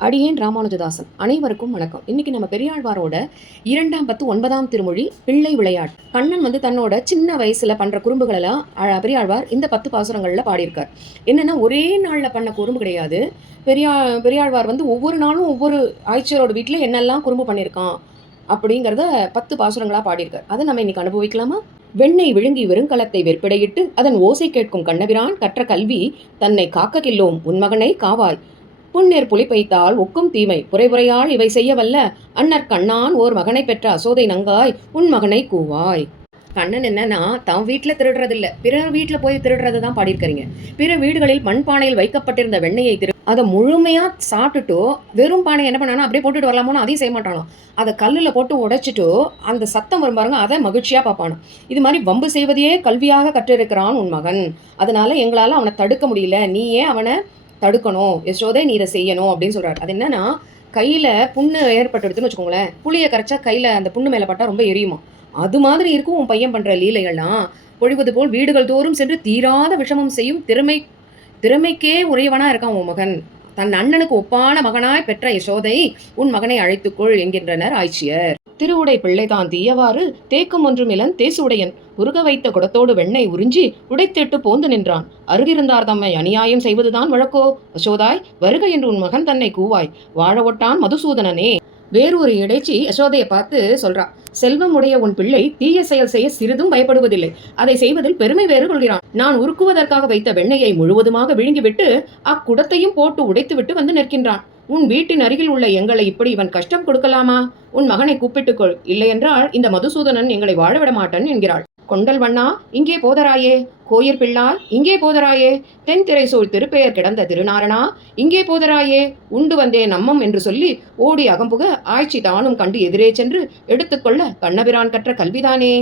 அடியேன் ராமானுஜதாசன். அனைவருக்கும் வணக்கம். இன்னைக்கு நம்ம பெரியாழ்வாரோட இரண்டாம் பத்து ஒன்பதாம் திருமொழி பிள்ளை விளையாட்டு. கண்ணன் வந்து தன்னோட சின்ன வயசுல பண்ற குறும்புகளெல்லாம் அழ- பெரியாழ்வார் இந்த பத்து பாசுரங்கள்ல பாடியிருக்கார். என்னன்னா ஒரே நாள்ல பண்ண குறும்பு கிடையாது. பெரியா பெரியாழ்வார் வந்து ஒவ்வொரு நாளும் ஒவ்வொரு ஆய்ச்சியரோட வீட்டில் என்னெல்லாம் குறும்பு பண்ணியிருக்கான் அப்படிங்கிறத பத்து பாசுரங்களா பாடியிருக்கார். அதை நம்ம இன்னைக்கு அனுபவிக்கலாமா? வெண்ணெய் விழுங்கி வெறுங்கலத்தை வெற்பிடையிட்டு அதன் ஓசை கேட்கும் கண்ணபிரான் கற்ற கல்வி தன்னை காக்க கில்லோம் உன் மகனை காவாய். புன்னேர் புலிப்பைத்தால் ஒக்கும் தீமை. புரைபுரையால் இவை செய்ய வல்ல கண்ணான் ஓர் மகனை பெற்ற அசோதை நங்காய் உன் மகனை கூவாய். கண்ணன் என்னன்னா தான் வீட்டில் திருடுறதில்ல. பிற வீட்டில் போய் திருடுறது தான் பாடியிருக்கிறீங்க. பிற வீடுகளில் மண்பானையில் வைக்கப்பட்டிருந்த வெண்ணெயை திரு அதை முழுமையாக சாப்பிட்டுட்டு வெறும் பானை என்ன பண்ணானா அப்படியே போட்டுட்டு வரலாமோன்னு அதையும் செய்ய மாட்டானோ அதை கல்லில் போட்டு உடைச்சிட்டு அந்த சத்தம் வரும் பாருங்க அதை மகிழ்ச்சியாக பார்ப்பானோ இது மாதிரி வம்பு செய்வதையே கல்வியாக கற்றிருக்கிறான் உன் மகன். அதனால எங்களால் அவனை தடுக்க முடியல. நீயே அவனை தடுக்கணும். யசோதை நீ இதை செய்யணும் அப்படின்னு சொல்றாரு. அது என்னன்னா கையில புண்ணு ஏற்பட்டுடுதுன்னு வச்சுக்கோங்களேன். புளியை கரைச்சா கையில அந்த புண்ணு மேல பட்டா ரொம்ப எரியுமா? அது மாதிரி இருக்கும் உன் பையன் பண்ற லீலைகள்லாம். பொழிவது போல் வீடுகள் தோறும் சென்று தீராத விஷமம் செய்யும் திறமை திறமைக்கே உறையவனாக இருக்கான் உன் மகன். தன் அண்ணனுக்கு ஒப்பான மகனாய் பெற்ற யசோதை உன் மகனை அழைத்துக்கொள் என்கின்றனர் ஆய்ச்சியர். திருவுடை பிள்ளைதான் தீயவாறு தேக்கம் ஒன்றும் இளன் தேசுடையன். உருக வைத்த குடத்தோடு வெண்ணெய் உறிஞ்சி உடைத்திட்டு போந்து நின்றான். அருகிருந்தார் தம்மை அநியாயம் செய்வதுதான் வழக்கோ? யசோதாய் வருக என்று உன் மகன் தன்னை கூவாய். வாழ ஒட்டான் மதுசூதனனே. வேறு ஒரு இடைச்சி யசோதையை பார்த்து சொல்றா செல்வம் உடைய உன் பிள்ளை தீய செயல் செய்ய சிறிதும் பயப்படுவதில்லை. அதை செய்வதில் பெருமை வேறு கொள்கிறான். நான் உருக்குவதற்காக வைத்த வெண்ணையை முழுவதுமாக விழுங்கிவிட்டு அக்குடத்தையும் போட்டு உடைத்துவிட்டு வந்து நிற்கின்றான். உன் வீட்டின் அருகில் உள்ள எங்களை இப்படி இவன் கஷ்டம் கொடுக்கலாமா? உன் மகனை கூப்பிட்டுக்கொள். இல்லையென்றால் இந்த மதுசூதனன் எங்களை வாழவிட மாட்டான் என்கிறாள். கொண்டல் வண்ணா இங்கே போதராயே. கோயிற் பிள்ளாய் இங்கே போதராயே. தென் திரைசூழ் திருப்பெயர் கிடந்த திருநாரணா இங்கே போதராயே. உண்டு வந்தே நம்மம் என்று சொல்லி ஓடி அகம்புக ஆய்ச்சி தானும் கண்டு எதிரே சென்று எடுத்துக்கொள்ள கண்ணபிரான் கற்ற கல்விதானே.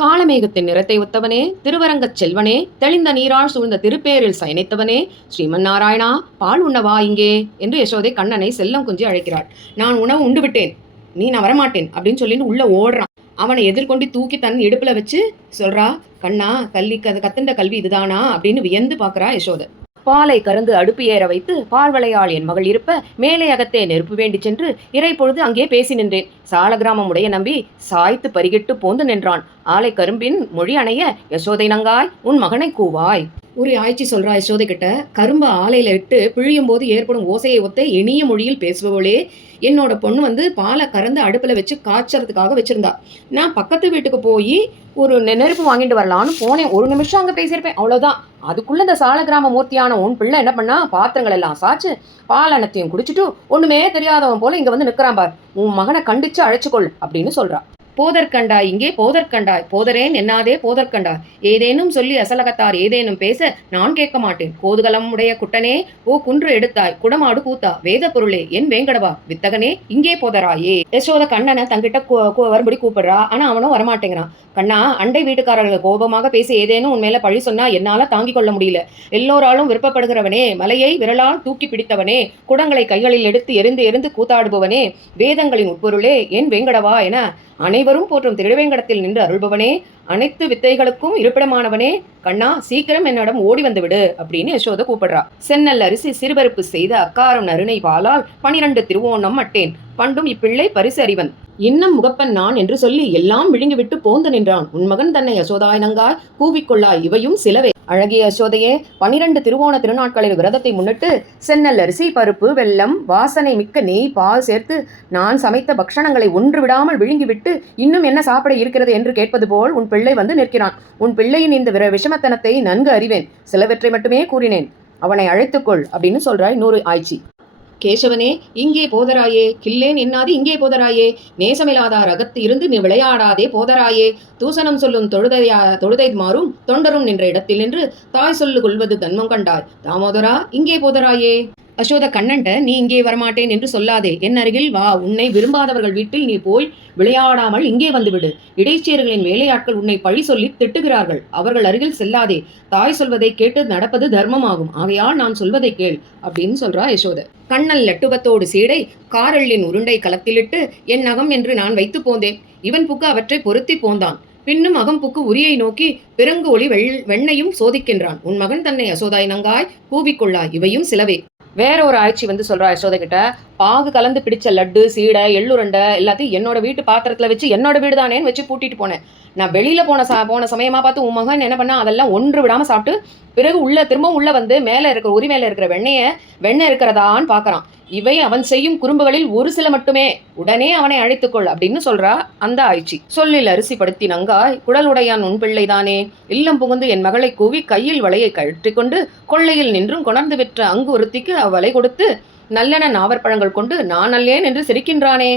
காலமேகத்தின் நிறத்தை ஒத்தவனே திருவரங்கச் செல்வனே. தெளிந்த நீரால் சூழ்ந்த திருப்பேரில் சயனித்தவனே. ஸ்ரீமன் நாராயணா பால் உண்ணவா இங்கே? என்று யசோதை கண்ணனை செல்லம் குஞ்சி அழைக்கிறாள். நான் உணவு உண்டு விட்டேன் நீ நான் வரமாட்டேன் அப்படின்னு சொல்லிட்டு உள்ள ஓடுறான். அவனை எதிர்கொண்டு தூக்கி தன் இடுப்புல வச்சு சொல்றா கண்ணா கல்வி கத கத்துண்ட கல்வி இதுதானா? அப்படின்னு வியந்து பார்க்கறா யசோதர் பாலை கறந்து அடுப்பு ஏற வைத்து பால்வளையாள் என் மகள் இருப்ப மேலே அகத்தே நெருப்பு வேண்டி சென்று இறை பொழுது அங்கே பேசி நின்றேன். சால கிராமம் உடைய நம்பி சாய்த்து பரிகெட்டு போந்து நின்றான். ஆலை கரும்பின் மொழி அணைய யசோதை நங்காய் உன் மகனை கூவாய். ஒரு ஆய்ச்சி சொல்றா யசோதை கிட்ட. கரும்பு ஆலையில இட்டு பிழியும் போது ஏற்படும் ஓசையை ஒத்த இனிய மொழியில் பேசுபவளே. என்னோட பொண்ணு வந்து பாலை கறந்து அடுப்பில் வச்சு காய்ச்சறதுக்காக வச்சுருந்தா. நான் பக்கத்து வீட்டுக்கு போய் ஒரு நெ- நெருப்பு வாங்கிட்டு வரலான்னு போனேன். ஒரு நிமிஷம் அங்கே பேசியிருப்பேன். அவ்வளோதான் அதுக்குள்ளே இந்த சால கிராம மூர்த்தியான உன் பிள்ளை என்ன பண்ணா? பாத்திரங்கள் எல்லாம் சாச்சு பாலனத்தையும் குடிச்சிட்டு ஒன்றுமே தெரியாதவன் போல் இங்கே வந்து நிற்கிறான் பார். உன் மகனை கண்டிச்சு அழைச்சிக்கொள் அப்படின்னு சொல்கிறான் போதற்கண்டாய் இங்கே போதற்கண்டாய் போதரேன் என்னாதே போதற்கண்டாய். ஏதேனும் சொல்லி அசலகத்தார் ஏதேனும் பேச நான் கேட்க மாட்டேன். கோதுகலம் உடைய குட்டனே ஓ குன்று எடுத்தாய் குடமாடு கூத்தா வேத பொருளே என் வேங்கடவா வித்தகனே இங்கே போதராயே. யசோத கண்ணனை தங்கிட்ட கூ- வரும்படி கூப்பிடுறா ஆனா அவனும் வரமாட்டேங்கிறான். கண்ணா அண்டை வீட்டுக்காரர்கள் கோபமாக பேசி ஏதேனும் உன் மேல பழி சொன்னா என்னால தாங்கிக் கொள்ள முடியல. எல்லோராலும் விருப்பப்படுகிறவனே மலையை விரலால் தூக்கி பிடித்தவனே குடங்களை கைகளில் எடுத்து எரிந்து எரிந்து கூத்தாடுபவனே வேதங்களின் உட்பொருளே என் வேங்கடவா என அனைவரும் போற்றும் திருவேங்கடத்தில் நின்று அருள்பவனே. அனைத்து வித்தைகளுக்கும் இருப்பிடமானவனே. கண்ணா சீக்கிரம் என்னிடம் ஓடி வந்து விடு அப்படின்னு யசோத கூப்பிடுறா. சென்னல் அரிசி சிறுபருப்பு செய்த அக்காரம் நறுணை பாலால் பனிரண்டு திருவோணம் மட்டேன் பண்டும் இப்பிள்ளை பரிசு அறிவன். இன்னும் முகப்பன் நான் என்று சொல்லி எல்லாம் விழுங்கிவிட்டு போந்து நின்றான். உன் மகன் தன்னை யசோதாய் நங்காய் கூவிக்கொள்ளாய் இவையும் சிலவே. அழகிய யசோதையே பனிரெண்டு திருவோண திருநாட்களின் விரதத்தை முன்னிட்டு சென்னல் அரிசி பருப்பு வெல்லம் வாசனை மிக்க நெய் பால் சேர்த்து நான் சமைத்த பக்ஷணங்களை ஒன்று விடாமல் விழுங்கிவிட்டு இன்னும் என்ன சாப்பிட இருக்கிறது என்று கேட்பது போல் உன் பிள்ளை வந்து நிற்கிறான். உன் பிள்ளையின் இந்த விர விஷமத்தனத்தை நன்கு அறிவேன். சிலவற்றை மட்டுமே கூறினேன். அவனை அழைத்துக்கொள் அப்படின்னு சொல்றாய் நூறு ஆய்ச்சி. கேசவனே இங்கே போதராயே. கில்லேன் என்னாது இங்கே போதராயே. நேசமில்லாதார் அகத்து இருந்து நீ விளையாடாதே போதராயே. தூசணம் சொல்லும் தொழுதையா தொழுதை மாறும் தொண்டரும் நின்ற இடத்தில் நின்று தாய் சொல்லு கொள்வது தன்மம் கண்டாய். தாமோதரா இங்கே போதராயே. அசோத கண்ணன்ட்ட நீ இங்கே வரமாட்டேன் என்று சொல்லாதே. என் அருகில் வா. உன்னை விரும்பாதவர்கள் வீட்டில் நீ போய் விளையாடாமல் இங்கே வந்துவிடு. இடைச்சேர்களின் வேலையாட்கள் உன்னை பழி சொல்லி திட்டுகிறார்கள். அவர்கள் அருகில் செல்லாதே. தாய் சொல்வதை கேட்டு நடப்பது தர்மமாகும். ஆகையால் நான் சொல்வதை கேள் அப்படின்னு சொல்றா யசோத. கண்ணல் லட்டுவத்தோடு சீடை காரள்ளின் உருண்டை களத்திலிட்டு என் நகம் என்று நான் வைத்து போந்தேன். இவன் புக்கு அவற்றை பொருத்தி போந்தான். பின்னும் அகம்புக்கு உரியை நோக்கி பிறங்கு ஒளி வெள் வெண்ணையும் சோதிக்கின்றான். உன் மகன் தன்னை அசோதாய் நங்காய் கூவிக்கொள்ளாய் இவையும் சிலவே. வேற ஒரு ஆட்சி வந்து சொல்றா யசோதை கிட்ட பாகு கலந்து பிடிச்ச லட்டு சீடை எள்ளுருண்டை எல்லாத்தையும் என்னோட வீட்டு பாத்திரத்துல வச்சு என்னோட வீடு தானேன்னு வச்சு பூட்டிட்டு போனேன். நான் வெளியில் போன ச போன சமயமாக பார்த்து உன் மகன் என்ன பண்ணால் அதெல்லாம் ஒன்று விடாமல் சாப்பிட்டு பிறகு உள்ள திரும்பவும் உள்ள வந்து மேலே இருக்கிற உரி இருக்கிற வெண்ணையை வெண்ணெய் இருக்கிறதான்னு பார்க்குறான். இவை அவன் செய்யும் குறும்புகளில் ஒரு சில மட்டுமே. உடனே அவனை அழைத்துக்கொள் அப்படின்னு சொல்றா அந்த ஆய்ச்சி. சொல்லில் அரிசி படுத்தி நங்காய் குடலுடையான் உன் பிள்ளைதானே. இல்லம் புகுந்து என் மகளை கூவி கையில் வலையை கழற்றிக்கொண்டு கொள்ளையில் நின்றும் கொணர்ந்து விற்ற அங்கு ஒருத்திக்கு அவ்வலை கொடுத்து நல்லென நாவற்பழங்கள் கொண்டு நான் அல்லேன் என்று சிரிக்கின்றானே.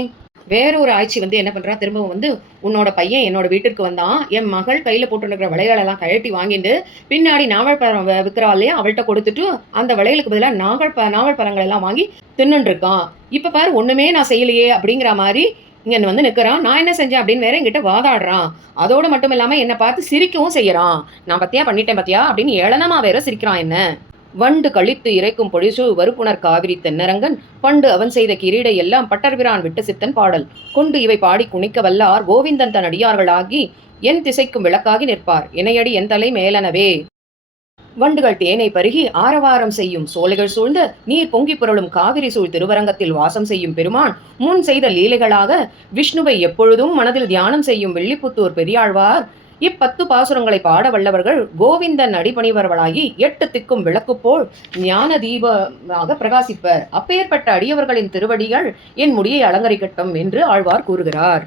வேற ஒரு ஆய்ச்சி வந்து என்ன பண்றா? திரும்பவும் வந்து உன்னோட பையன் என்னோட வீட்டிற்கு வந்தான். என் மகள் கையில போட்டுருக்கிற வளையலெல்லாம் கழட்டி வாங்கிட்டு பின்னாடி நாவல் பழம் வி- இல்லையா அவள்கிட்ட கொடுத்துட்டு அந்த வளையலுக்கு பதிலாக நாவல் ப நாவல் பழங்கள் எல்லாம் வாங்கி தின்னுருக்கான் இப்போ பாரு ஒண்ணுமே நான் செய்யலையே அப்படிங்கிற மாதிரி இங்கே வந்து நிற்கிறான் நான் என்ன செஞ்சேன் அப்படின்னு வேற என்கிட்ட வாதாடுறான். அதோடு மட்டும் இல்லாமல் என்னை பார்த்து சிரிக்கவும் செய்கிறான் நான் பத்தியா பண்ணிட்டேன் பத்தியா அப்படின்னு ஏளனமாக வேற சிரிக்கிறான் என்ன? வண்டு கழித்து இறைக்கும் பொழிசு வறுப்புணர் காவிரி தென்னரங்கன் பண்டு அவன் செய்த கிரீடை எல்லாம் பட்டர்பிரான் விட்ட சித்தன் பாடல். கொண்டு இவை பாடி குனிக்க வல்லார் கோவிந்தன் தன் அடியார்களாகி என் திசைக்கும் விளக்காகி நிற்பார் இணையடி என் தலை மேலனவே. வண்டுகள் தேனை பருகி ஆரவாரம் செய்யும் சோலைகள் சூழ்ந்த நீர் பொங்கி புரளும் காவிரி சூழ் திருவரங்கத்தில் வாசம் செய்யும் பெருமான் முன் செய்த லீலைகளாக விஷ்ணுவை எப்பொழுதும் மனதில் தியானம் செய்யும் வெள்ளிப்புத்தூர் பெரியாழ்வார் இப்பத்து பாசுரங்களை பாட வல்லவர்கள் கோவிந்தன் அடிபணிவர்களாகி எட்டு திக்கும் விளக்கு போல் ஞான தீபமாக பிரகாசிப்பர். அப்பேற்பட்ட அடியவர்களின் திருவடிகள் என் முடியை அலங்கரிக்கட்டும் என்று ஆழ்வார் கூறுகிறார்.